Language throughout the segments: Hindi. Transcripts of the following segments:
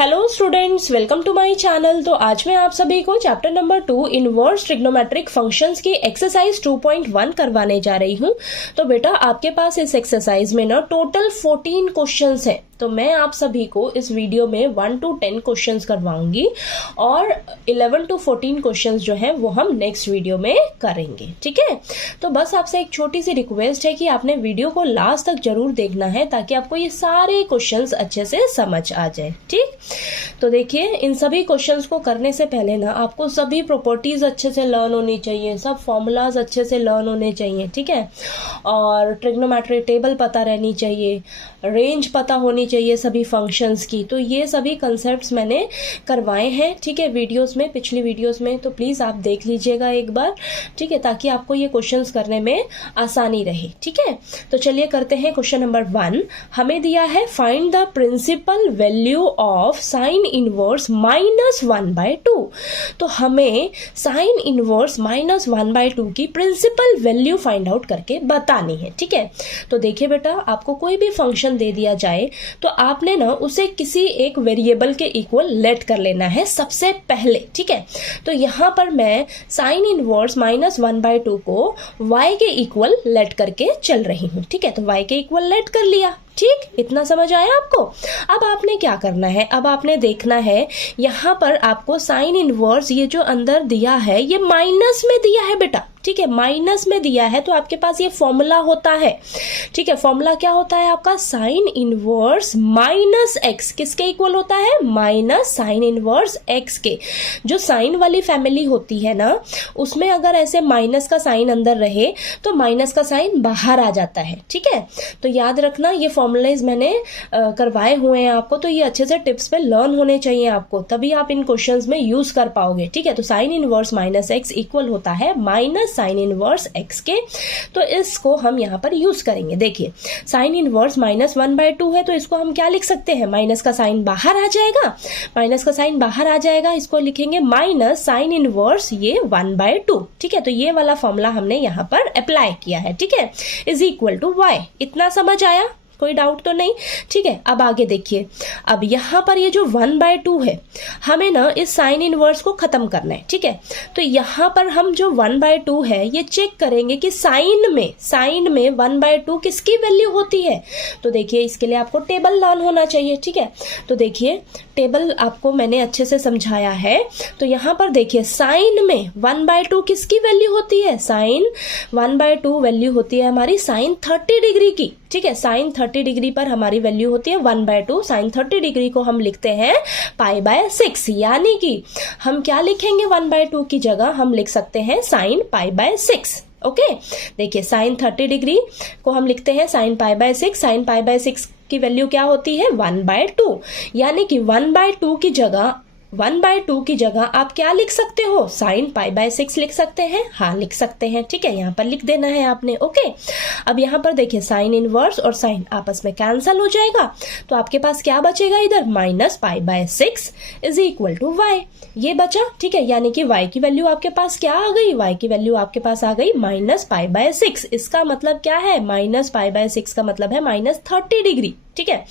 Hello students, welcome to my channel. तो आज मैं आप सभी को chapter number 2 inverse trigonometric functions की एक्सरसाइज 2.1 करवाने जा रही हूं। तो बेटा आपके पास इस एक्सरसाइज में ना टोटल 14 क्वेश्चंस हैं। तो मैं आप सभी को इस वीडियो में 1 to 10 क्वेश्चंस करवाऊंगी और 11 to 14 क्वेश्चंस जो हैं वो हम नेक्स्ट वीडियो में करेंगे। ठीक है, तो बस आपसे एक छोटी सी रिक्वेस्ट है कि आपने वीडियो को लास्ट तक जरूर देखना है ताकि आपको ये सारे क्वेश्चंस अच्छे से समझ आ जाए। ठीक, तो देखिए इन सभी क्वेश्चंस को करने से पहले ना आपको सभी प्रॉपर्टीज अच्छे से लर्न होनी चाहिए, सब फॉर्मूलाज अच्छे से लर्न होने चाहिए। ठीक है, और ट्रिग्नोमेट्री टेबल पता रहनी चाहिए, रेंज पता होनी चाहिए सभी फंक्शंस की। तो ये सभी कंसेप्ट्स मैंने करवाए हैं, ठीक है, वीडियोस में, पिछली वीडियोस में। तो प्लीज आप देख लीजिएगा एक बार, ठीक है, ताकि आपको ये क्वेश्चंस करने में आसानी रहे। ठीक है, तो चलिए करते हैं क्वेश्चन नंबर 1। हमें दिया है find the principal value of sine inverse -1/2। तो हमें साइन इनवर्स -1/2 की प्रिंसिपल वैल्यू फाइंड आउट करके बतानी है। ठीक है, तो देखिए बेटा आपको कोई भी फंक्शन दे दिया जाए तो आपने ना उसे किसी एक वेरिएबल के इक्वल लेट कर लेना है सबसे पहले। ठीक है, तो यहां पर मैं साइन इनवर्स -1/2 को y के इक्वल लेट करके चल रही हूं। ठीक है, तो y के इक्वल लेट कर लिया। ठीक, इतना समझ आया आपको। अब आपने क्या करना है, अब आपने देखना है यहां पर आपको साइन इनवर्स ये जो अंदर दिया है ये माइनस में दिया है बेटा। ठीक है, माइनस में दिया है तो आपके पास ये फॉर्मूला होता है। ठीक है, फॉर्मूला क्या होता है आपका, साइन इनवर्स माइनस एक्स किसके इक्वल होता है, माइनस साइन इनवर्स एक्स के। जो साइन वाली फैमिली होती है ना उसमें अगर ऐसे माइनस का साइन अंदर रहे तो माइनस का साइन बाहर आ जाता है। ठीक है, तो याद रखना ये फॉर्मूलाइज मैंने करवाए हुए हैं आपको, तो ये अच्छे से टिप्स पे लर्न होने चाहिए आपको, तभी आप इन क्वेश्चंस में यूज कर पाओगे। ठीक है, तो sine inverse minus x equal होता है माइनस साइन इनवर्स एक्स के। तो इसको हम यहां पर यूज करेंगे। देखिए साइन इनवर्स -1/2 है तो इसको हम क्या लिख सकते हैं, माइनस का साइन बाहर आ जाएगा, माइनस का साइन बाहर आ जाएगा, इसको लिखेंगे माइनस साइन इनवर्स ये 1/2। ठीक है, तो ये वाला फॉर्मूला हमने यहां पर अप्लाई किया है। ठीक है, इज इक्वल टू y। इतना समझ आया, कोई डाउट तो नहीं। ठीक है, अब आगे देखिए, अब यहां पर ये जो 1/2 है हमें ना इस साइन इनवर्स को खत्म करना है। ठीक है, तो यहां पर हम जो 1/2 है ये चेक करेंगे कि साइन में 1/2 किसकी वैल्यू होती है। तो देखिए इसके लिए आपको टेबल लर्न होना चाहिए। ठीक है, तो देखिए टेबल आपको मैंने अच्छे से समझाया है। तो यहां पर देखिए साइन में 1/2 किसकी वैल्यू होती है, साइन 1/2 वैल्यू होती है हमारी साइन 30 डिग्री की। ठीक है, साइन 30 डिग्री पर हमारी वैल्यू होती है 1/2। साइन 30 डिग्री को हम लिखते हैं π/6, यानी कि हम क्या लिखेंगे 1/2 की जगह हम लिख सकते हैं साइन π/6। ओके, देखिए साइन 30 डिग्री को हम लिखते हैं साइन π/6। साइन π/6 की वैल्यू क्या होती है 1/2, यानी कि 1/2 की जगह आप क्या लिख सकते हो, साइन π/6 लिख सकते हैं। हाँ लिख सकते हैं। ठीक है, यहाँ पर लिख देना है आपने। ओके, अब यहाँ पर देखिए साइन इनवर्स और साइन आपस में कैंसल हो जाएगा तो आपके पास क्या बचेगा इधर, -π/6 इज इक्वल टू y, ये बचा। ठीक है, यानी कि y की वैल्यू आपके पास क्या आ गई, y की वैल्यू आपके पास आ गई -π/6। इसका मतलब क्या है, -π/6 का मतलब है -30 डिग्री। ठीक है,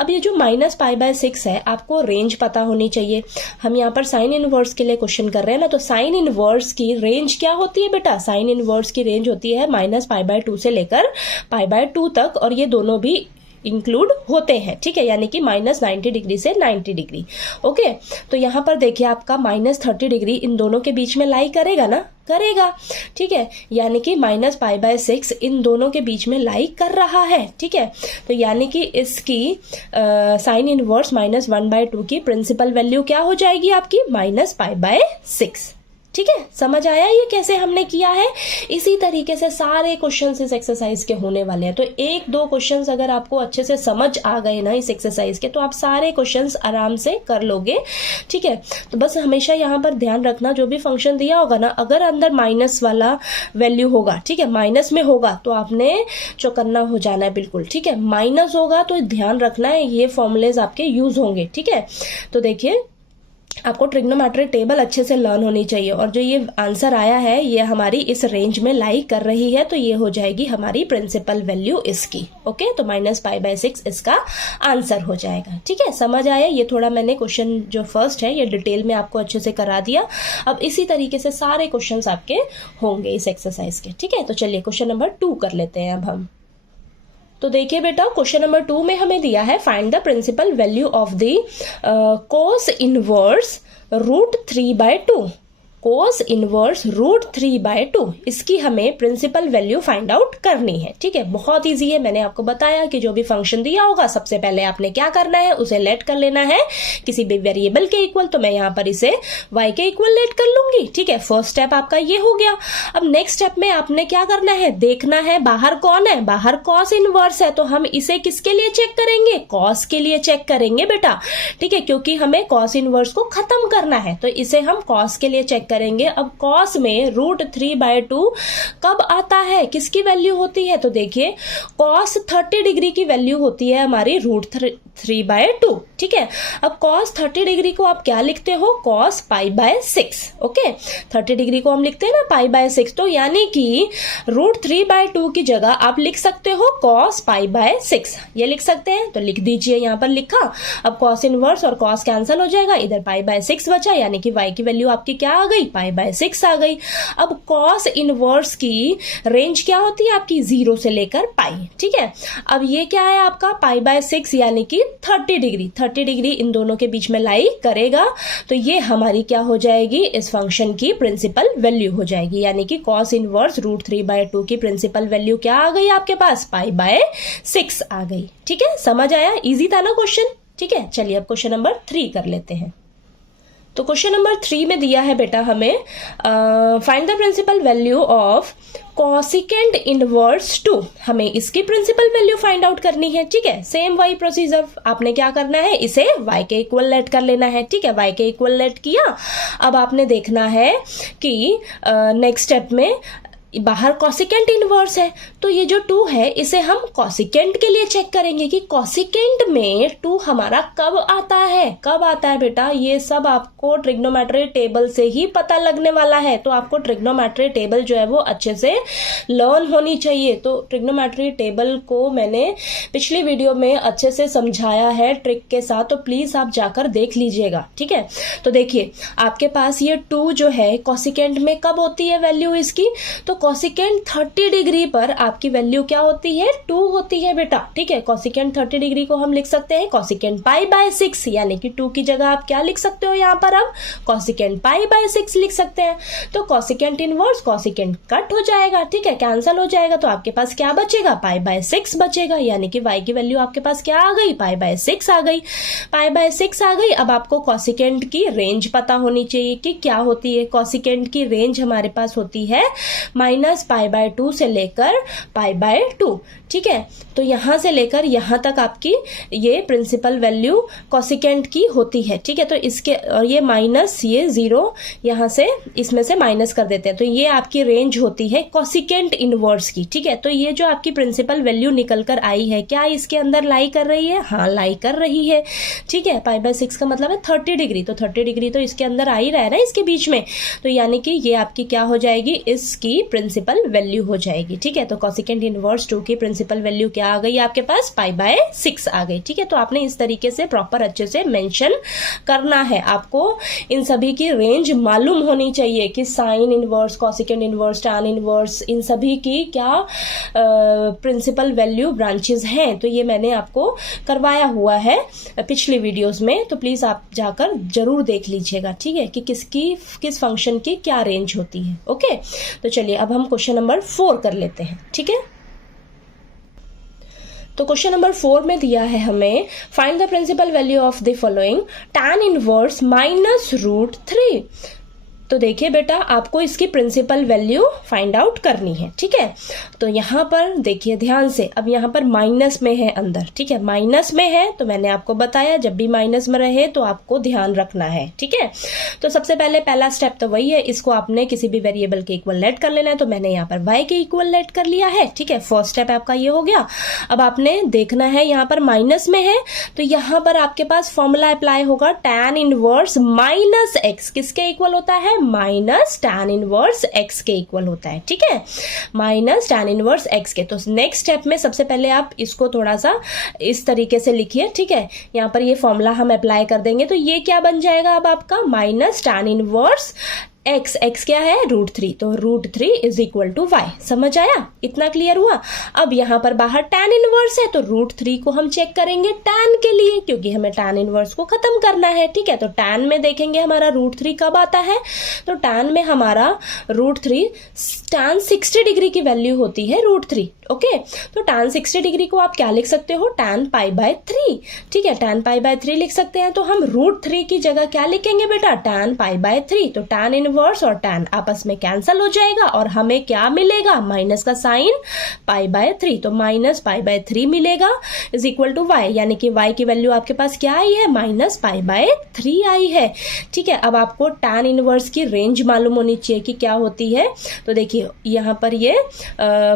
अब ये जो -π/6 है आपको रेंज पता होनी चाहिए। हम यहाँ पर साइन इनवर्स के लिए क्वेश्चन कर रहे हैं ना, तो साइन इनवर्स की रेंज क्या होती है बेटा, साइन इनवर्स की रेंज होती है -π/2 से लेकर π/2 तक, और ये दोनों भी इंक्लूड होते हैं। ठीक है, यानी कि -90 डिग्री से 90 डिग्री। ओके, तो यहाँ पर देखिए आपका -30 डिग्री इन दोनों के बीच में लाई करेगा ना, करेगा। ठीक है, यानी कि -π/6 इन दोनों के बीच में लाई कर रहा है। ठीक है, तो यानी कि इसकी साइन इनवर्स -1/2 की प्रिंसिपल वैल्यू क्या हो जाएगी आपकी, -π/6। ठीक है, समझ आया ये कैसे हमने किया है। इसी तरीके से सारे क्वेश्चंस इस एक्सरसाइज के होने वाले हैं। तो 1-2 क्वेश्चंस अगर आपको अच्छे से समझ आ गए ना इस एक्सरसाइज के तो आप सारे क्वेश्चंस आराम से कर लोगे। ठीक है, तो बस हमेशा यहाँ पर ध्यान रखना जो भी फंक्शन दिया होगा ना, अगर अंदर माइनस वाला वैल्यू होगा, ठीक है, माइनस में होगा तो आपने चौकन्ना हो जाना है बिल्कुल। ठीक है, माइनस होगा तो ध्यान रखना है ये फॉर्मूलेज आपके यूज होंगे। ठीक है, तो देखिए आपको ट्रिग्नोमेट्रिक टेबल अच्छे से लर्न होनी चाहिए। और जो ये आंसर आया है ये हमारी इस रेंज में लाई कर रही है, तो ये हो जाएगी हमारी प्रिंसिपल वैल्यू इसकी। ओके, तो -π/6 इसका आंसर हो जाएगा। ठीक है, समझ आया? ये थोड़ा मैंने क्वेश्चन जो फर्स्ट है ये डिटेल में आपको अच्छे से करा दिया। अब इसी तरीके से सारे क्वेश्चन आपके होंगे इस एक्सरसाइज के। ठीक है, तो चलिए क्वेश्चन नंबर 2 कर लेते हैं अब हम। तो देखिए बेटा, क्वेश्चन नंबर 2 में हमें दिया है find the principal value of the cos inverse √3/2। Cos inverse √3/2 इसकी हमें प्रिंसिपल वैल्यू फाइंड आउट करनी है। ठीक है, बहुत इजी है। मैंने आपको बताया कि जो भी फंक्शन दिया होगा सबसे पहले आपने क्या करना है, उसे लेट कर लेना है किसी भी वेरिएबल के इक्वल। तो मैं यहाँ पर इसे y के इक्वल लेट कर लूंगी। ठीक है, फर्स्ट स्टेप आपका ये हो गया। अब नेक्स्ट स्टेप में आपने क्या करना है, देखना है बाहर कौन है, बाहर कॉस इनवर्स है। तो हम इसे किसके लिए चेक करेंगे, कॉस के लिए चेक करेंगे बेटा। ठीक है, क्योंकि हमें कॉस इनवर्स को खत्म करना है, तो इसे हम कॉस के लिए चेक करेंगे। अब कॉस में √3/2 कब आता है, किसकी वैल्यू होती है? तो देखिए कॉस 30 डिग्री की वैल्यू होती है हमारी √3/2। ठीक है, अब कॉस 30 डिग्री को आप क्या लिखते हो, कॉस π/6। ओके, 30 डिग्री को हम लिखते हैं ना π/6, तो यानी कि √3/2 की जगह आप लिख सकते हो कॉस π/6। ये लिख सकते हैं, तो लिख दीजिए, यहाँ पर लिखा। अब कॉस इनवर्स और कॉस कैंसिल हो जाएगा, इधर π/6 बचा, यानी कि y की वैल्यू आपकी क्या आ गई, π/6 आ गई। अब कॉस इनवर्स की रेंज क्या होती है आपकी, 0 से लेकर पाई। ठीक है, अब ये क्या है आपका π/6 यानी कि 30 डिग्री। 30 डिग्री इन दोनों के बीच में लाई करेगा, तो ये हमारी क्या हो जाएगी, इस फंक्शन की प्रिंसिपल वैल्यू हो जाएगी। यानी कि कॉस इनवर्स √3/2 की प्रिंसिपल वैल्यू क्या आ गई आपके पास, π/6 आ गई। ठीक है, समझ आया? इजी था ना क्वेश्चन? ठीक है, चलिए अब क्वेश्चन नंबर 3 कर लेते हैं। तो क्वेश्चन नंबर 3 में दिया है बेटा हमें find the principal value of cosecant inverse 2। हमें इसकी प्रिंसिपल वैल्यू फाइंड आउट करनी है। ठीक है, सेम वही प्रोसीजर, आपने क्या करना है, इसे y के इक्वल लेट कर लेना है। ठीक है, y के इक्वल लेट किया। अब आपने देखना है कि नेक्स्ट स्टेप में बाहर कॉसिकेंट इनवर्स है, तो ये जो 2 है इसे हम कॉसिकेंट के लिए चेक करेंगे कि कॉसिकेंट में 2 हमारा कब आता है। कब आता है बेटा, ये सब आपको ट्रिग्नोमेट्री टेबल से ही पता लगने वाला है। तो आपको ट्रिग्नोमेट्री टेबल जो है वो अच्छे से लर्न होनी चाहिए। तो ट्रिग्नोमेट्री टेबल को मैंने पिछली वीडियो में अच्छे से समझाया है ट्रिक के साथ, तो प्लीज आप जाकर देख लीजिएगा। ठीक है, तो देखिए आपके पास ये 2 जो है कॉसिकेंट में कब होती है वैल्यू इसकी, तो कॉसिकेंट 30 डिग्री पर आपकी वैल्यू क्या होती है, 2 होती है बेटा। ठीक है, कॉसिकेंट 30 डिग्री को हम लिख सकते हैं कॉसिकेंट π/6, यानी कि 2 की जगह आप क्या लिख सकते हो, यहाँ पर अब कॉसिकेंट π/6 लिख सकते हैं। तो कॉसिकेंट इनवर्स कॉसिकेंट कट हो जाएगा। ठीक है, कैंसिल हो जाएगा, तो आपके पास क्या बचेगा, π/6 बचेगा। यानी कि y की वैल्यू आपके पास क्या आ गई, π/6 आ गई। π/6 आ गई। अब आपको कॉसिकेंट की रेंज पता होनी चाहिए कि क्या होती है। कॉसिकेंट की रेंज हमारे पास होती है -π/2 से लेकर π/2। ठीक है, तो यहां से लेकर यहां तक आपकी ये प्रिंसिपल वैल्यू कॉसिकेंट की होती है। ठीक है, तो इसके और ये माइनस ये 0 यहां से इसमें से माइनस कर देते हैं, तो ये आपकी रेंज होती है कॉसिकेंट इनवर्स की। ठीक है, तो ये जो आपकी प्रिंसिपल वैल्यू निकल कर आई है, क्या इसके अंदर लाई कर रही है, हाँ लाई कर रही है। ठीक है, π/6 का मतलब है 30 डिग्री, तो 30 डिग्री तो इसके अंदर आ ही रहा है ना इसके बीच में, तो यानी कि ये आपकी क्या हो जाएगी, इसकी प्रिंसिपल वैल्यू हो जाएगी। ठीक है, तो कॉसिकेंट इनवर्स 2 की प्रिंसिपल वैल्यू क्या आ गई आपके पास, π/6 आ गई। ठीक है, तो आपने इस तरीके से प्रॉपर अच्छे से मेंशन करना है। आपको इन सभी की रेंज मालूम होनी चाहिए कि sine inverse, cosecant inverse, tan inverse, इन सभी की क्या प्रिंसिपल वैल्यू ब्रांचेस हैं। तो ये मैंने आपको करवाया हुआ है पिछली वीडियोस में, तो प्लीज आप जाकर जरूर देख लीजिएगा। ठीक है, कि किस फंक्शन की क्या रेंज होती है। ओके, तो चलिए अब हम क्वेश्चन नंबर 4 कर लेते हैं। ठीक है, तो क्वेश्चन नंबर 4 में दिया है हमें find the principal value of the following tan inverse -√3। तो देखिए बेटा, आपको इसकी प्रिंसिपल वैल्यू फाइंड आउट करनी है, ठीक है। तो यहाँ पर देखिए ध्यान से, अब यहाँ पर माइनस में है अंदर, ठीक है, माइनस में है तो मैंने आपको बताया जब भी माइनस में रहे तो आपको ध्यान रखना है, ठीक है। तो सबसे पहले पहला स्टेप तो वही है, इसको आपने किसी भी वेरिएबल के इक्वल लेट कर लेना है। तो मैंने यहाँ पर y के इक्वल लेट कर लिया है, ठीक है। फर्स्ट स्टेप आपका ये हो गया। अब आपने देखना है यहाँ पर माइनस में है तो यहाँ पर आपके पास फॉर्मूला अप्लाई होगा, tan इनवर्स माइनस एक्स किसके इक्वल होता है, माइनस tan इनवर्स x के इक्वल होता है, ठीक है, माइनस tan इनवर्स x के। तो नेक्स्ट स्टेप में सबसे पहले आप इसको थोड़ा सा इस तरीके से लिखिए, ठीक है। यहाँ पर ये फॉर्मूला हम अप्लाई कर देंगे तो ये क्या बन जाएगा अब आपका, माइनस tan इनवर्स x क्या है, √3, तो √3 इज इक्वल टू y। समझ आया, इतना क्लियर हुआ। अब यहाँ पर बाहर tan इनवर्स है तो √3 को हम चेक करेंगे tan के लिए, क्योंकि हमें tan इनवर्स को खत्म करना है, ठीक है। तो tan में देखेंगे हमारा √3 कब आता है, तो tan में हमारा √3 tan 60 डिग्री की वैल्यू होती है √3, ओके। तो tan 60 डिग्री को आप क्या लिख सकते हो, tan π/3, ठीक है, tan π/3 लिख सकते हैं। तो हम √3 की जगह क्या लिखेंगे बेटा, tan π/3। तो tan इनवर्स और tan आपस में कैंसल हो जाएगा और हमें क्या मिलेगा, माइनस का साइन π/3, तो माइनस π/3 मिलेगा इज इक्वल टू y, यानी कि y की वैल्यू आपके पास क्या आई है, माइनस π/3 आई है, ठीक है। अब आपको tan इनवर्स की रेंज मालूम होनी चाहिए कि क्या होती है। तो देखिए यहाँ पर ये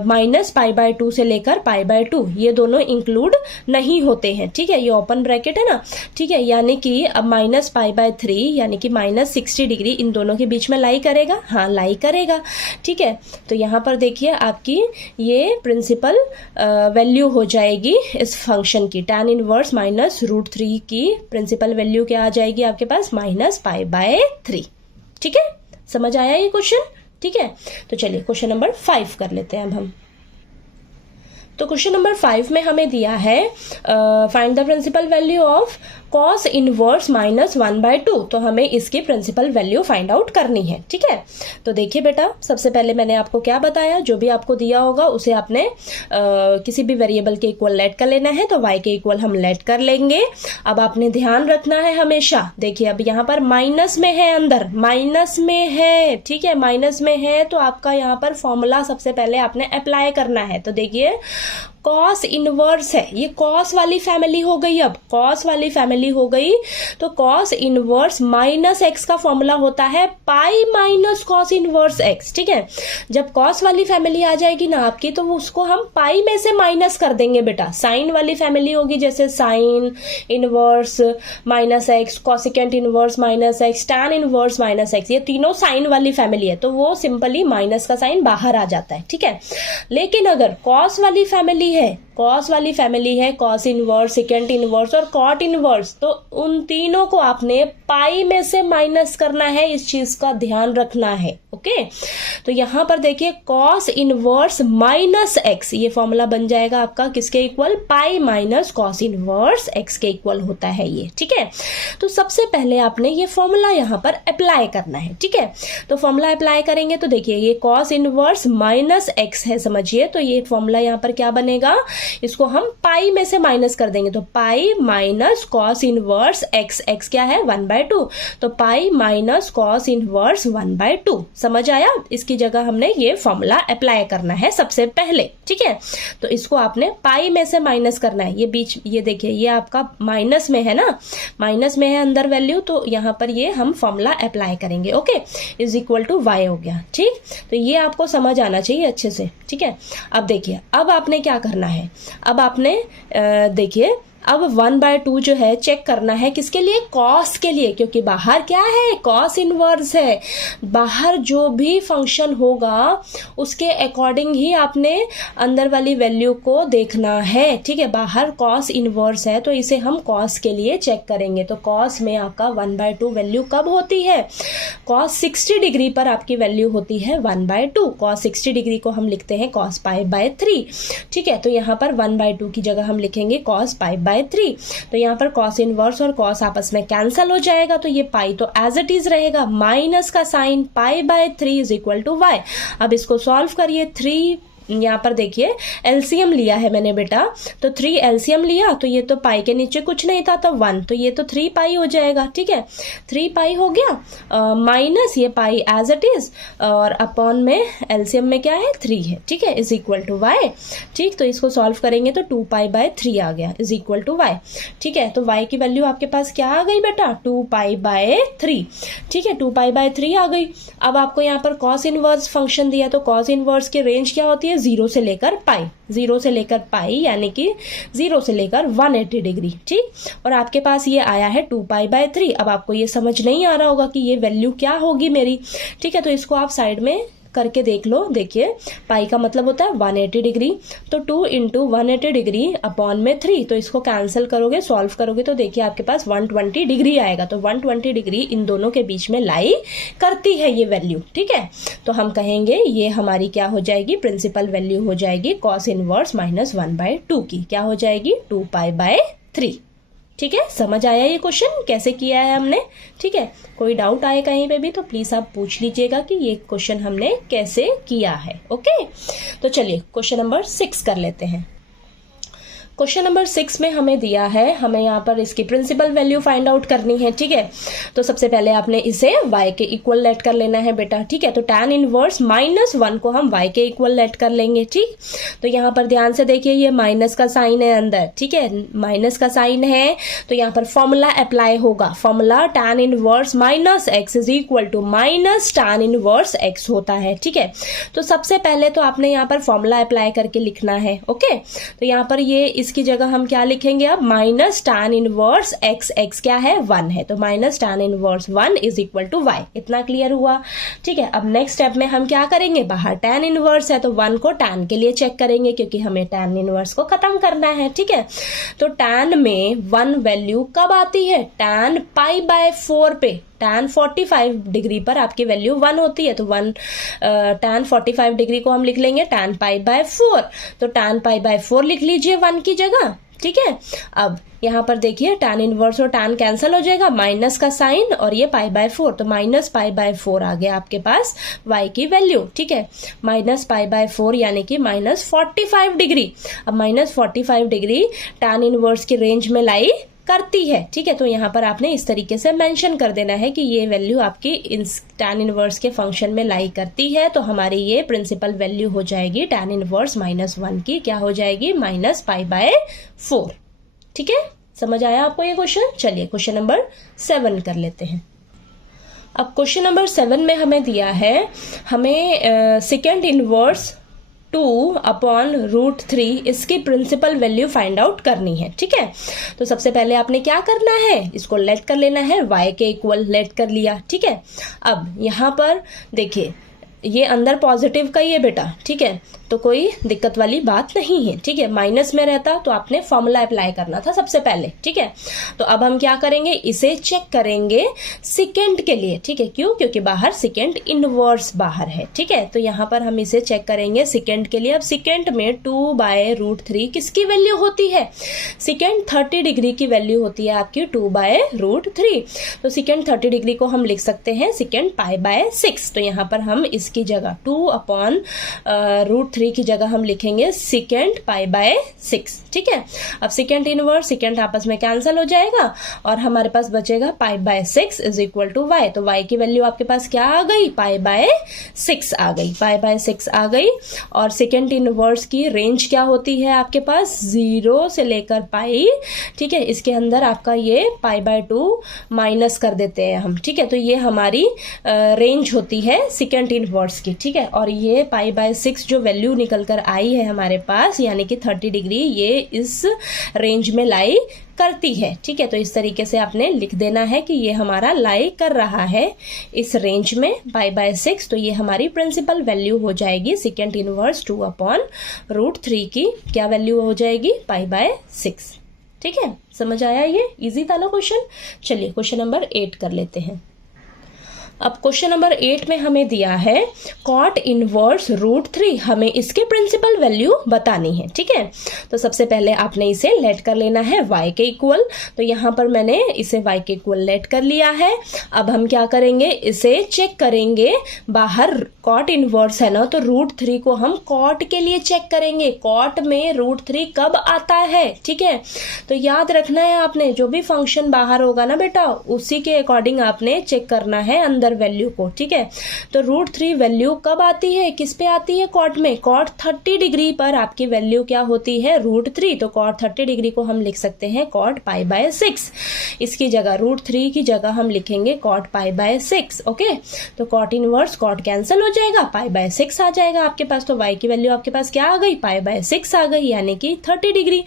माइनस π/2 से लेकर π/2 ये दोनों इंक्लूड नहीं होते हैं, ठीक है, ये ओपन ब्रैकेट है ना, ठीक है। यानी कि अब माइनस π/3 यानी कि माइनस 60 डिग्री इन दोनों के बीच में लाई करेगा, हाँ लाई करेगा, ठीक है। तो यहाँ पर देखिए आपकी ये प्रिंसिपल वैल्यू हो जाएगी इस फंक्शन की, tan इनवर्स माइनस √3 की प्रिंसिपल वैल्यू क्या आ जाएगी आपके पास, माइनस π/3, ठीक है। समझ आया ये क्वेश्चन, ठीक है। तो चलिए क्वेश्चन नंबर 5 कर लेते हैं अब हम। तो क्वेश्चन नंबर 5 में हमें दिया है find the principal value of cos inverse minus 1/2। तो हमें इसकी प्रिंसिपल वैल्यू फाइंड आउट करनी है, ठीक है। तो देखिए बेटा, सबसे पहले मैंने आपको क्या बताया, जो भी आपको दिया होगा उसे आपने किसी भी वेरिएबल के इक्वल लेट कर लेना है। तो y के इक्वल हम लेट कर लेंगे। अब आपने ध्यान रखना है हमेशा, देखिए अब यहाँ पर माइनस में है, अंदर माइनस में है, ठीक है, माइनस में है तो आपका यहाँ पर फॉर्मूला सबसे पहले आपने अप्लाई करना है। तो देखिए कॉस इनवर्स है, ये कॉस वाली फैमिली हो गई, अब कॉस वाली फैमिली हो गई। तो कॉस इनवर्स माइनस एक्स का फॉर्मूला होता है pi minus cos inverse x, ठीक है। जब कॉस वाली फैमिली आ जाएगी ना आपकी तो उसको हम पाई में से माइनस कर देंगे बेटा। साइन वाली फैमिली होगी जैसे sine inverse minus x, cosecant inverse minus x, tan inverse minus x, ये तीनों साइन वाली फैमिली है तो वो सिंपली माइनस का साइन बाहर आ जाता है, ठीक है। लेकिन अगर कॉस वाली फैमिली है, कॉस वाली फैमिली है, कॉस इनवर्स, सेकेंड इनवर्स और कॉट इनवर्स, तो उन तीनों को आपने पाई में से माइनस करना है, इस चीज का ध्यान रखना है, ओके। तो यहां पर देखिए कॉस इनवर्स माइनस एक्स, ये फॉर्मूला बन जाएगा आपका किसके इक्वल, पाई माइनस कॉस इनवर्स एक्स के इक्वल होता है ये, ठीक है। तो सबसे पहले आपने ये फॉर्मूला यहां पर अप्लाई करना है, ठीक है। तो फॉर्मूला अप्लाई करेंगे तो देखिए ये कॉस इनवर्स माइनस एक्स है, समझिए। तो ये फॉर्मूला यहां पर क्या बनेगा, इसको हम पाई में से माइनस कर देंगे तो pi minus cos inverse x, x क्या है 1/2, तो पाई माइनस कॉस इनवर्स 1/2। समझ आया, इसकी जगह हमने ये फॉर्मूला अप्लाई करना है सबसे पहले, ठीक है। तो इसको आपने पाई में से माइनस करना है, ये बीच ये देखिए ये आपका माइनस में है ना, माइनस में है अंदर वैल्यू, तो यहाँ पर ये हम फॉर्मूला अप्लाई करेंगे, okay, is equal to y हो गया, ठीक। तो ये आपको समझ आना चाहिए अच्छे से, ठीक है। अब देखिए अब आपने क्या करना है, अब आपने देखिए अब 1/2 जो है चेक करना है किसके लिए, कॉस के लिए, क्योंकि बाहर क्या है, कॉस इनवर्स है। बाहर जो भी फंक्शन होगा उसके अकॉर्डिंग ही आपने अंदर वाली वैल्यू को देखना है, ठीक है। बाहर कॉस इनवर्स है तो इसे हम कॉस के लिए चेक करेंगे। तो कॉस में आपका 1/2 वैल्यू कब होती है, कॉस 60 डिग्री पर आपकी वैल्यू होती है 1/2। कॉस 60 डिग्री को हम लिखते हैं कॉस π/3, ठीक है। तो यहाँ पर 1/2 की जगह हम लिखेंगे कॉस π/3। तो यहाँ पर कॉस इनवर्स और कॉस आपस में कैंसल हो जाएगा तो ये पाई तो एज इट इज रहेगा, माइनस का sine π/3 is equal to y। अब इसको सॉल्व करिए, 3 यहाँ पर देखिए एलसीएम लिया है मैंने बेटा, तो 3 एलसीएम लिया तो ये तो पाई के नीचे कुछ नहीं था तो 1, तो ये तो 3 पाई हो जाएगा। ठीक है, 3 पाई हो गया, माइनस ये पाई एज इट इज, और अपॉन में एलसीएम में क्या है 3 है। ठीक है, इज इक्वल टू वाई। ठीक, तो इसको सॉल्व करेंगे तो 2 पाई बाय 3 आ गया, इज इक्वल टू वाई। ठीक है, तो वाई की वैल्यू आपके पास क्या आ गई बेटा, 2 पाई बाय 3। ठीक है, 2 पाई बाय 3 आ गई। अब आपको यहाँ पर कॉस इनवर्स फंक्शन दिया, तो कॉस इनवर्स की रेंज क्या होती है, 0 से लेकर पाई, 0 से लेकर पाई यानी कि 0 से लेकर 180 डिग्री। ठीक, और आपके पास ये आया है 2 पाई बाय 3। अब आपको ये समझ नहीं आ रहा होगा कि ये वैल्यू क्या होगी मेरी। ठीक है, तो इसको आप साइड में करके देख लो। देखिए पाई का मतलब होता है 180 डिग्री, तो 2 इंटू 180 डिग्री अपॉन में 3, तो इसको कैंसिल करोगे, सॉल्व करोगे तो देखिए आपके पास 120 डिग्री आएगा। तो 120 डिग्री इन दोनों के बीच में लाई करती है ये वैल्यू। ठीक है, तो हम कहेंगे ये हमारी क्या हो जाएगी, प्रिंसिपल वैल्यू हो जाएगी कॉस इनवर्स माइनस 1/2 की, क्या हो जाएगी 2 पाई बाय 3। ठीक है, समझ आया ये क्वेश्चन कैसे किया है हमने। ठीक है, कोई डाउट आए कहीं पे भी तो प्लीज आप पूछ लीजिएगा कि ये क्वेश्चन हमने कैसे किया है। ओके, तो चलिए क्वेश्चन नंबर 6 कर लेते हैं। क्वेश्चन नंबर 6 में हमें दिया है, हमें यहाँ पर इसकी प्रिंसिपल वैल्यू फाइंड आउट करनी है। ठीक है, तो सबसे पहले आपने इसे y के इक्वल लेट कर लेना है बेटा। ठीक है, तो tan इनवर्स -1 को हम y के इक्वल लेट कर लेंगे। ठीक, तो यहाँ पर ध्यान से देखिए ये माइनस का साइन है अंदर। ठीक है, माइनस का साइन है तो यहाँ पर फॉर्मूला अप्लाई होगा, formula tan inverse -x is equal to minus tan inverse x होता है। ठीक है, तो सबसे पहले तो आपने यहाँ पर फॉर्मूला अप्लाई करके लिखना है। ओके, तो यहाँ पर ये इसकी जगह हम क्या लिखेंगे अब, माइनस tan इनवर्स x क्या है 1 है, तो minus tan inverse 1 is equal to y। इतना क्लियर हुआ। ठीक है, अब नेक्स्ट स्टेप में हम क्या करेंगे, बाहर tan इनवर्स है तो 1 को tan के लिए चेक करेंगे क्योंकि हमें tan इनवर्स को खत्म करना है। ठीक है, तो tan में 1 वैल्यू कब आती है, tan पाई बाय 4 पे, tan 45 डिग्री पर आपकी वैल्यू 1 होती है, तो 1 tan 45 डिग्री को हम लिख लेंगे tan पाई बाय 4, तो tan पाई बाय 4 लिख लीजिए 1 की जगह। ठीक है, अब यहाँ पर देखिए tan इनवर्स और tan कैंसिल हो जाएगा, माइनस का साइन और ये पाई बाय 4, तो माइनस पाई बाय 4 आ गया आपके पास y की वैल्यू। ठीक है, माइनस पाई बाय 4 यानी कि -45 डिग्री। अब -45 डिग्री tan इनवर्स की रेंज में लाई करती है। ठीक है, तो यहाँ पर आपने इस तरीके से मेंशन कर देना है कि ये वैल्यू आपकी tan इनवर्स के फंक्शन में लाई करती है, तो हमारी ये प्रिंसिपल वैल्यू हो जाएगी tan इनवर्स -1 की, क्या हो जाएगी -पाई/4। ठीक है, समझ आया आपको ये क्वेश्चन। चलिए क्वेश्चन नंबर 7 कर लेते हैं। अब क्वेश्चन नंबर 7 में हमें दिया है, हमें सेकेंड इनवर्स 2/√3 इसकी प्रिंसिपल वैल्यू फाइंड आउट करनी है। ठीक है, तो सबसे पहले आपने क्या करना है, इसको लेट कर लेना है, y के इक्वल लेट कर लिया। ठीक है, अब यहाँ पर देखिए ये अंदर पॉजिटिव का ही है बेटा। ठीक है, तो कोई दिक्कत वाली बात नहीं है। ठीक है, माइनस में रहता तो आपने फॉर्मूला अप्लाई करना था सबसे पहले। ठीक है, तो अब हम क्या करेंगे, इसे चेक करेंगे सेकेंड के लिए। ठीक है, क्यों, क्योंकि बाहर सेकेंड इनवर्स बाहर है। ठीक है, तो यहाँ पर हम इसे चेक करेंगे सेकेंड के लिए। अब सेकेंड में 2/√3 किसकी वैल्यू होती है, सेकेंड 30 डिग्री की वैल्यू होती है आपकी 2/√3, तो सेकेंड 30 डिग्री को हम लिख सकते हैं सेकेंड पाई/6। तो यहाँ पर हम इसकी जगह 2/√3 की जगह हम लिखेंगे सेकेंड पाई/6। ठीक है, अब सेकेंड इनवर्स सेकेंड आपस में कैंसिल हो जाएगा और हमारे पास बचेगा पाई/6 इज इक्वल टू y। तो y की वैल्यू आपके पास क्या आ गई, पाई/6 आ गई, पाई/6 आ गई। और सेकेंड इनवर्स की रेंज क्या होती है आपके पास, 0 से लेकर पाई। ठीक है, इसके अंदर आपका ये पाई/2 माइनस कर देते हैं हम। ठीक है, तो ये हमारी रेंज होती है सेकेंड इनवर्स की। ठीक है, और ये पाई/6 जो वैल्यू निकल कर आई है हमारे पास यानी कि 30 डिग्री, ये इस रेंज में लाई करती है। ठीक है, तो इस तरीके से आपने लिख देना है कि ये हमारा लाई कर रहा है इस रेंज में पाई/6, तो ये हमारी प्रिंसिपल वैल्यू हो जाएगी सेकेंड इनवर्स 2/√3 की, क्या वैल्यू हो जाएगी, पाई/6। ठीक है, समझ आया, ये इजी था ना क्वेश्चन। चलिए क्वेश्चन नंबर 8 कर लेते हैं। अब क्वेश्चन नंबर 8 में हमें दिया है कॉट इनवर्स रूट 3, हमें इसके प्रिंसिपल वैल्यू बतानी है। ठीक है, तो सबसे पहले आपने इसे लेट कर लेना है y के इक्वल। तो यहाँ पर मैंने इसे y के इक्वल लेट कर लिया है। अब हम क्या करेंगे, इसे चेक करेंगे। बाहर कॉट इनवर्स है ना, तो रूट 3 को हम कॉट के लिए चेक करेंगे। कॉट में रूट 3 कब आता है? ठीक है, तो याद रखना है आपने, जो भी फंक्शन बाहर होगा ना बेटा, उसी के अकॉर्डिंग आपने चेक करना है अंदर वैल्यू को। ठीक है, तो रूट 3 वैल्यू कब आती है, किस पे आती है? कॉट में। कॉट 30 डिग्री पर आपकी वैल्यू क्या होती है? रूट 3। तो कॉट 30 डिग्री को हम लिख सकते हैं कॉट पाई बाय 6। इसकी जगह रूट 3 की जगह हम लिखेंगे कॉट पाई बाय 6। ओके, तो कॉट इनवर्स कॉट कैंसिल हो जाएगा, पाई बाय 6 आ जाएगा आपके पास। तो y की वैल्यू आपके पास क्या आ गई? पाई बाय 6 आ गई, यानी कि 30 डिग्री।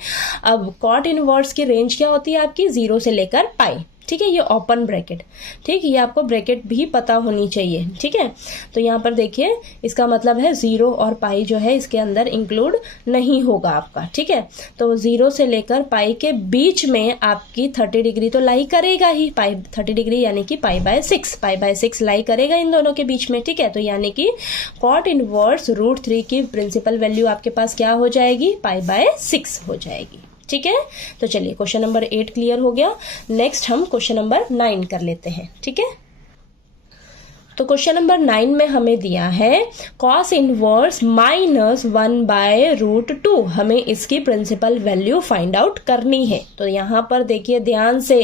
अब कॉट इनवर्स की रेंज क्या होती है आपकी? 0 से लेकर पाई। ठीक है, ये ओपन ब्रैकेट। ठीक, ये आपको ब्रैकेट भी पता होनी चाहिए। ठीक है, तो यहाँ पर देखिए, इसका मतलब है 0 और पाई जो है इसके अंदर इंक्लूड नहीं होगा आपका। ठीक है, तो 0 से लेकर पाई के बीच में आपकी 30 डिग्री तो लाई करेगा ही। पाई 30 डिग्री यानी कि पाई बाय 6, पाई बाय 6 लाई करेगा इन दोनों के बीच में। ठीक है, तो यानी कि कॉट इनवर्स रूट 3 की प्रिंसिपल वैल्यू आपके पास क्या हो जाएगी? पाई बाय 6 हो जाएगी। ठीक है, तो चलिए क्वेश्चन नंबर 8 क्लियर हो गया। नेक्स्ट हम क्वेश्चन नंबर 9 कर लेते हैं। ठीक है, तो क्वेश्चन नंबर 9 में हमें दिया है cos inverse minus 1 by root 2, हमें इसकी प्रिंसिपल वैल्यू फाइंड आउट करनी है। तो यहाँ पर देखिए ध्यान से,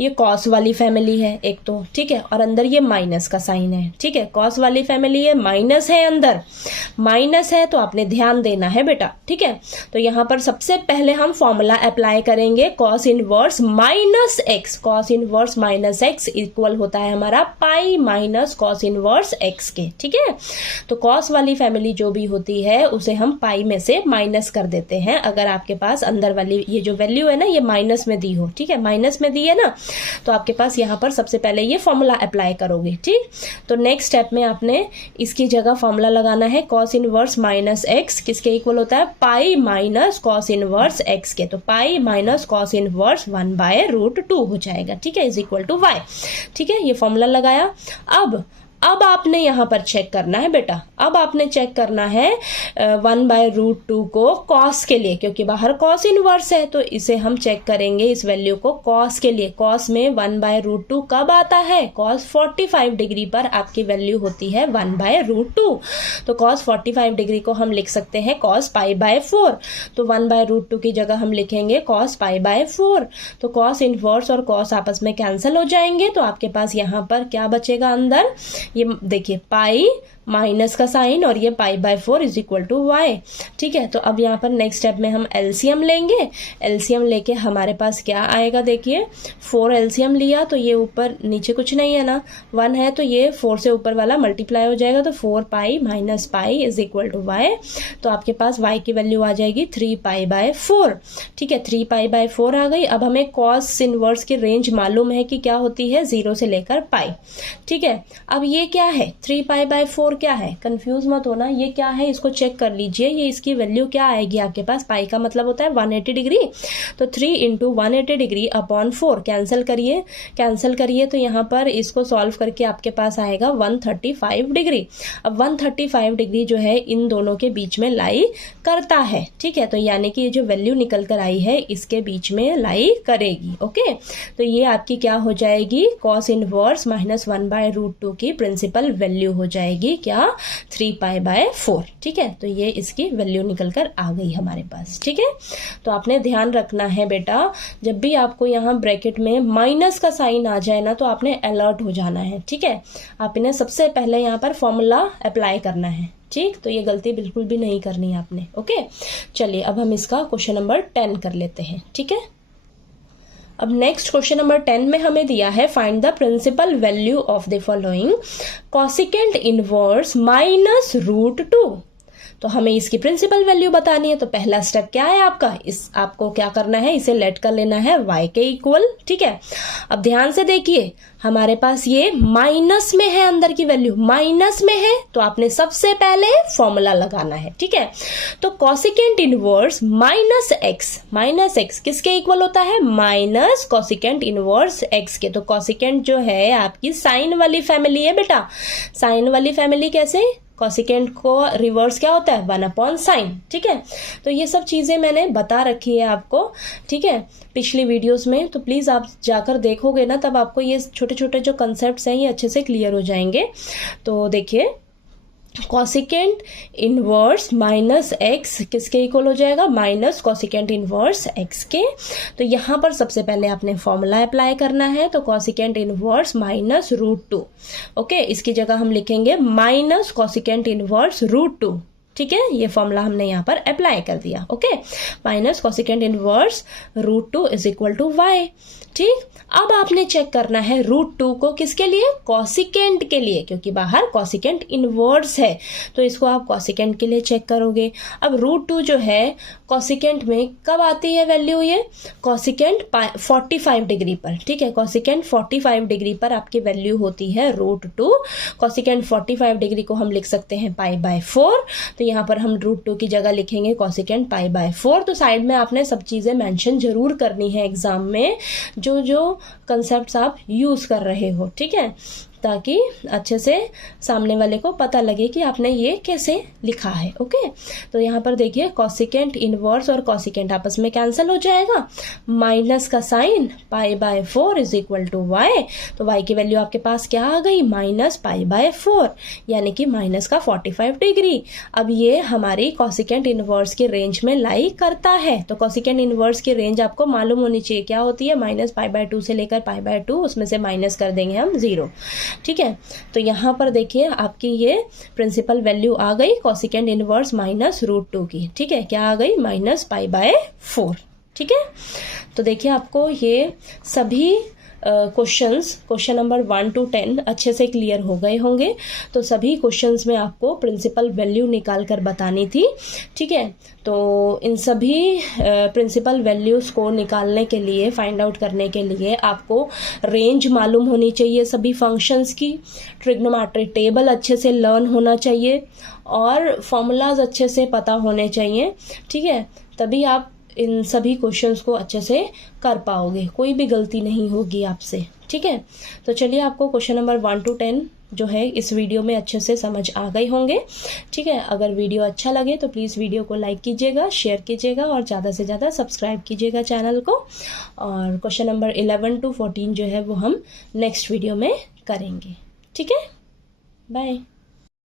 ये कॉस वाली फैमिली है एक तो, ठीक है, और अंदर ये माइनस का साइन है। ठीक है, कॉस वाली फैमिली है, माइनस है, अंदर माइनस है, तो आपने ध्यान देना है बेटा। ठीक है, तो यहाँ पर सबसे पहले हम फॉर्मूला अप्लाई करेंगे, cos inverse minus x. Cos inverse minus x equal होता है हमारा पाई माइनस कॉस इनवर्स एक्स के। ठीक है, तो कॉस वाली फैमिली जो भी होती है उसे हम पाई में से माइनस कर देते हैं, अगर आपके पास अंदर वाली ये जो वैल्यू है ना ये माइनस में दी हो। ठीक है, माइनस में दी है ना, तो आपके पास यहाँ पर सबसे पहले ये फॉर्मूला अप्लाई करोगे। ठीक, तो नेक्स्ट स्टेप में आपने इसकी जगह फॉर्मूला लगाना है कॉस इनवर्स माइनस एक्स किसके इक्वल होता है? Pi minus cos inverse x के। तो pi minus cos inverse 1 by root 2 हो जाएगा। ठीक है, इज इक्वल टू वाई। ठीक है, ये फॉर्मूला लगाया। अब आपने यहां पर चेक करना है बेटा, अब आपने चेक करना है 1 बाय रूट 2 को कॉस के लिए, क्योंकि बाहर कॉस इनवर्स है, तो इसे हम चेक करेंगे इस वैल्यू को कॉस के लिए। कॉस में 1 बाय रूट 2 कब आता है? कॉस 45 डिग्री पर आपकी वैल्यू होती है 1 बाय रूट 2। तो कॉस 45 डिग्री को हम लिख सकते हैं कॉस पाई बाय 4। तो 1 बाय रूट 2 की जगह हम लिखेंगे कॉस पाई बाय 4। तो कॉस इनवर्स और कॉस आपस में कैंसिल हो जाएंगे, तो आपके पास यहाँ पर क्या बचेगा अंदर? ये देखिए पाई माइनस का साइन और ये pi by 4 is equal to y. ठीक है, तो अब यहाँ पर नेक्स्ट स्टेप में हम एलसीएम लेंगे। एलसीएम लेके हमारे पास क्या आएगा? देखिए 4 एलसीएम लिया तो ये ऊपर नीचे कुछ नहीं है ना, 1 है, तो ये 4 से ऊपर वाला मल्टीप्लाई हो जाएगा, तो 4 pi minus pi is equal to y. तो आपके पास वाई की वैल्यू आ जाएगी 3 पाई बाय 4। ठीक है, 3 पाई बाय 4 आ गई। अब हमें कॉस इनवर्स की रेंज मालूम है कि क्या होती है? 0 से लेकर पाई। ठीक है, अब ये क्या है? 3 पाई बाय 4 क्या है? कंफ्यूज मत होना, ये क्या है इसको चेक कर लीजिए। ये इसकी वैल्यू क्या आएगी आपके पास? पाई का मतलब होता है 180 डिग्री, तो 3 इंटू 180 डिग्री अपॉन 4 कैंसिल करिए, तो यहाँ पर इसको सॉल्व करके आपके पास आएगा 135 डिग्री। अब 135 डिग्री जो है इन दोनों के बीच में लाई करता है। ठीक है, तो यानी कि ये जो वैल्यू निकल कर आई है इसके बीच में लाई करेगी। ओके, तो ये आपकी क्या हो जाएगी? Cos inverse minus 1 by root 2 की प्रिंसिपल वैल्यू हो जाएगी क्या? 3 पाई बाय 4। ठीक है, तो ये इसकी वैल्यू निकल कर आ गई हमारे पास। ठीक है, तो आपने ध्यान रखना है बेटा, जब भी आपको यहाँ ब्रैकेट में माइनस का साइन आ जाए ना, तो आपने अलर्ट हो जाना है। ठीक है, आपने सबसे पहले यहाँ पर फॉर्मूला अप्लाई करना है। ठीक, तो ये गलती बिल्कुल भी नहीं करनी आपने। ओके, चलिए अब हम इसका क्वेश्चन नंबर 10 कर लेते हैं। ठीक है, अब नेक्स्ट क्वेश्चन नंबर 10 में हमें दिया है find the principal value of the following cosecant inverse minus root 2। तो हमें इसकी प्रिंसिपल वैल्यू बतानी है। तो पहला स्टेप क्या है आपका, इस आपको क्या करना है, इसे लेट कर लेना है y के इक्वल। ठीक है, अब ध्यान से देखिए हमारे पास ये माइनस में है, अंदर की वैल्यू माइनस में है, तो आपने सबसे पहले फॉर्मूला लगाना है। ठीक है, तो कॉसिकेंट इनवर्स माइनस एक्स किसके इक्वल होता है, माइनस कॉसिकेंट इनवर्स एक्स के। तो कॉसिकेंट जो है आपकी साइन वाली फैमिली है बेटा, साइन वाली फैमिली कैसे, कॉसिकेंट को रिवर्स क्या होता है, 1/sin। ठीक है, तो ये सब चीजें मैंने बता रखी है आपको, ठीक है, पिछली वीडियोस में। तो प्लीज आप जाकर देखोगे ना, तब आपको ये छोटे छोटे जो कंसेप्ट्स हैं ये अच्छे से क्लियर हो जाएंगे। तो देखिए कॉसिकेंट इनवर्स माइनस एक्स किसके इक्वल हो जाएगा, माइनस कॉसिकेंट इनवर्स एक्स के। तो यहां पर सबसे पहले आपने फॉर्मूला अप्लाई करना है। तो कॉसिकेंट इनवर्स माइनस √2, ओके, इसकी जगह हम लिखेंगे माइनस कॉसिकेंट इनवर्स √2। ठीक है, ये फॉर्मूला हमने यहाँ पर अप्लाई कर दिया। Okay, minus cosecant inverse √2 is equal to y। ठीक, अब आपने चेक करना है √2 को किसके लिए, कॉसिकेंट के लिए, क्योंकि बाहर कॉसिकेंट इनवर्स है, तो इसको आप कॉसिकेंट के लिए चेक करोगे। अब √2 जो है कॉसिकेंट में कब आती है वैल्यू, ये कॉसिकेंट 45 डिग्री पर। ठीक है, कॉसिकेंट 45 डिग्री पर आपकी वैल्यू होती है √2। कॉसिकेंट 45 डिग्री को हम लिख सकते हैं π/4। तो यहाँ पर हम √2 की जगह लिखेंगे कॉसिकेंट π/4। तो साइड में आपने सब चीजें मेंशन जरूर करनी है एग्जाम में, जो जो कंसेप्ट्स आप यूज कर रहे हो। ठीक है, ताकि अच्छे से सामने वाले को पता लगे कि आपने ये कैसे लिखा है। ओके, तो यहाँ पर देखिए कॉसिकेंट इनवर्स और कॉसिकेंट आपस में कैंसिल हो जाएगा, माइनस का sine π/4 is equal to y। तो y की वैल्यू आपके पास क्या आ गई, माइनस π/4, यानी कि माइनस का 45 डिग्री। अब ये हमारी कॉसिकेंट इनवर्स की रेंज में लाई करता है। तो कॉसिकेंट इनवर्स की रेंज आपको मालूम होनी चाहिए क्या होती है, माइनस π/2 से लेकर π/2, उसमें से माइनस कर देंगे हम 0। ठीक है, तो यहां पर देखिए आपकी ये प्रिंसिपल वैल्यू आ गई कॉसिकेंट इनवर्स माइनस √2 की। ठीक है, क्या आ गई, माइनस π/4। ठीक है, तो देखिए आपको ये सभी क्वेश्चन नंबर 1 to 10 अच्छे से क्लियर हो गए होंगे। तो सभी क्वेश्चंस में आपको प्रिंसिपल वैल्यू निकाल कर बतानी थी। ठीक है, तो इन सभी प्रिंसिपल वैल्यूज को निकालने के लिए, फाइंड आउट करने के लिए आपको रेंज मालूम होनी चाहिए सभी फंक्शंस की, ट्रिग्नोमेट्रिक टेबल अच्छे से लर्न होना चाहिए और फॉर्मूलाज अच्छे से पता होने चाहिए। ठीक है, तभी आप इन सभी क्वेश्चंस को अच्छे से कर पाओगे, कोई भी गलती नहीं होगी आपसे। ठीक है, तो चलिए आपको क्वेश्चन नंबर 1 to 10 जो है इस वीडियो में अच्छे से समझ आ गए होंगे। ठीक है, अगर वीडियो अच्छा लगे तो प्लीज़ वीडियो को लाइक कीजिएगा, शेयर कीजिएगा और ज़्यादा से ज़्यादा सब्सक्राइब कीजिएगा चैनल को। और क्वेश्चन नंबर 11 to 14 जो है वो हम नेक्स्ट वीडियो में करेंगे। ठीक है, बाय।